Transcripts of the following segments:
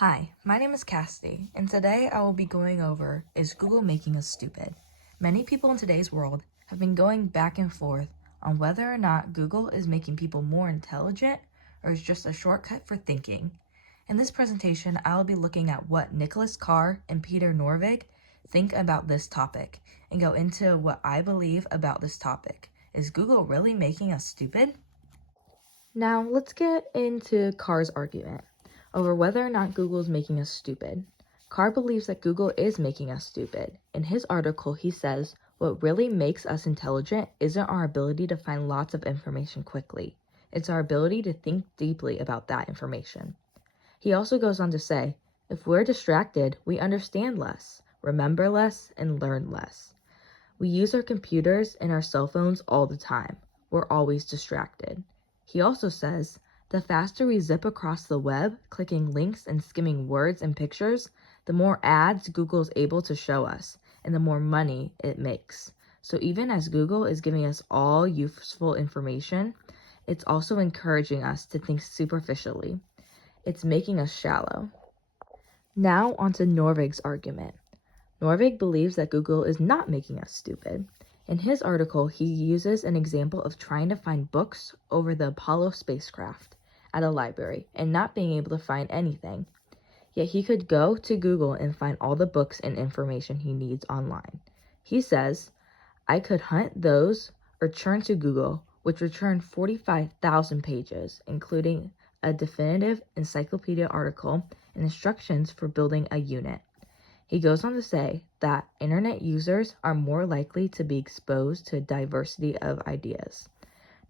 Hi, my name is Cassidy, and today I will be going over Is Google Making Us Stupid? Many people in today's world have been going back and forth on whether or not Google is making people more intelligent or is just a shortcut for thinking. In this presentation, I will be looking at what Nicholas Carr and Peter Norvig think about this topic and go into what I believe about this topic. Is Google really making us stupid? Now, let's get into Carr's argument over whether or not Google is making us stupid. Carr believes that Google is making us stupid. In his article, he says, what really makes us intelligent isn't our ability to find lots of information quickly. It's our ability to think deeply about that information. He also goes on to say, if we're distracted, we understand less, remember less, and learn less. We use our computers and our cell phones all the time. We're always distracted. He also says, the faster we zip across the web, clicking links and skimming words and pictures, the more ads Google is able to show us, and the more money it makes. So even as Google is giving us all useful information, it's also encouraging us to think superficially. It's making us shallow. Now onto Norvig's argument. Norvig believes that Google is not making us stupid. In his article, he uses an example of trying to find books over the Apollo spacecraft at a library and not being able to find anything. Yet he could go to Google and find all the books and information he needs online. He says, I could hunt those or turn to Google, which returned 45,000 pages, including a definitive encyclopedia article and instructions for building a unit. He goes on to say that internet users are more likely to be exposed to a diversity of ideas.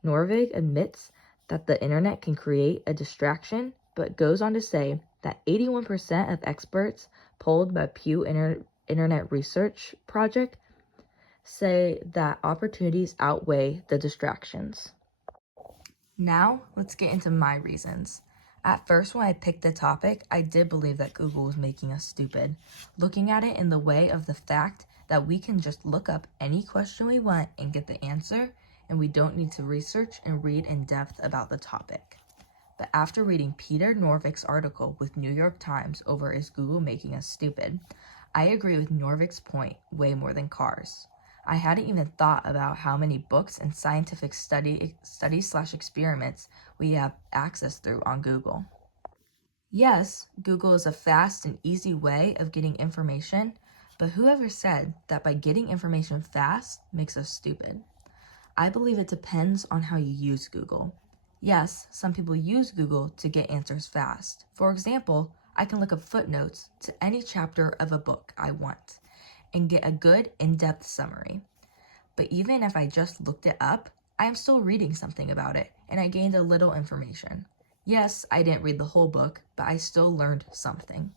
Norvig admits that the internet can create a distraction, but goes on to say that 81% of experts polled by Pew Internet Research Project say that opportunities outweigh the distractions. Now, let's get into my reasons. At first, when I picked the topic, I did believe that Google was making us stupid, looking at it in the way of the fact that we can just look up any question we want and get the answer, and we don't need to research and read in depth about the topic. But after reading Peter Norvik's article with New York Times over Is Google Making Us Stupid, I agree with Norvik's point way more than Carr's. I hadn't even thought about how many books and scientific studies/experiments we have access through on Google. Yes, Google is a fast and easy way of getting information, but whoever said that by getting information fast makes us stupid? I believe it depends on how you use Google. Yes, some people use Google to get answers fast. For example, I can look up footnotes to any chapter of a book I want and get a good in-depth summary. But even if I just looked it up, I am still reading something about it, and I gained a little information. Yes, I didn't read the whole book, but I still learned something.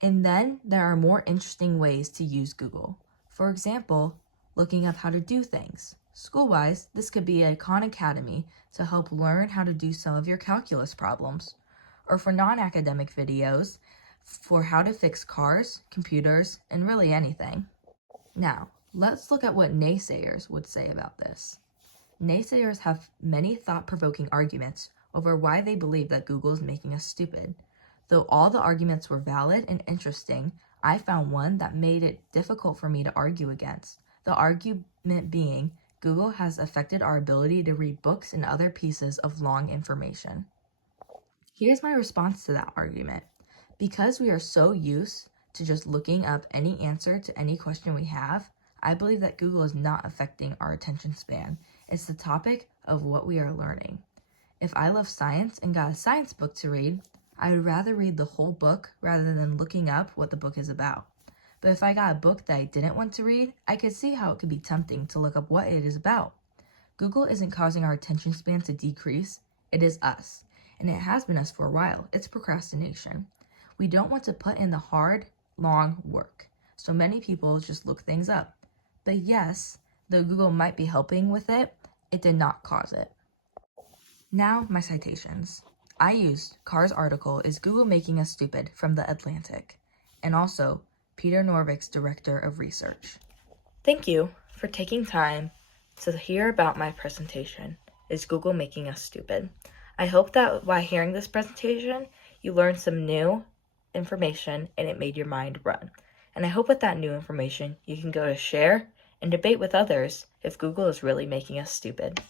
And then there are more interesting ways to use Google. For example, looking up how to do things. School-wise, this could be a Khan Academy to help learn how to do some of your calculus problems. Or for non-academic videos, for how to fix cars, computers, and really anything. Now, let's look at what naysayers would say about this. Naysayers have many thought-provoking arguments over why they believe that Google is making us stupid. Though all the arguments were valid and interesting, I found one that made it difficult for me to argue against. The argument being, Google has affected our ability to read books and other pieces of long information. Here's my response to that argument. Because we are so used to just looking up any answer to any question we have, I believe that Google is not affecting our attention span. It's the topic of what we are learning. If I love science and got a science book to read, I would rather read the whole book rather than looking up what the book is about. But if I got a book that I didn't want to read, I could see how it could be tempting to look up what it is about. Google isn't causing our attention span to decrease, it is us. And it has been us for a while. It's procrastination. We don't want to put in the hard, long work. So many people just look things up. But yes, though Google might be helping with it, it did not cause it. Now, my citations. I used Carr's article, Is Google Making Us Stupid, from The Atlantic, and also Peter Norvik's Director of Research. Thank you for taking time to hear about my presentation, Is Google Making Us Stupid? I hope that by hearing this presentation, you learned some new information and it made your mind run. And I hope with that new information, you can go to share and debate with others if Google is really making us stupid.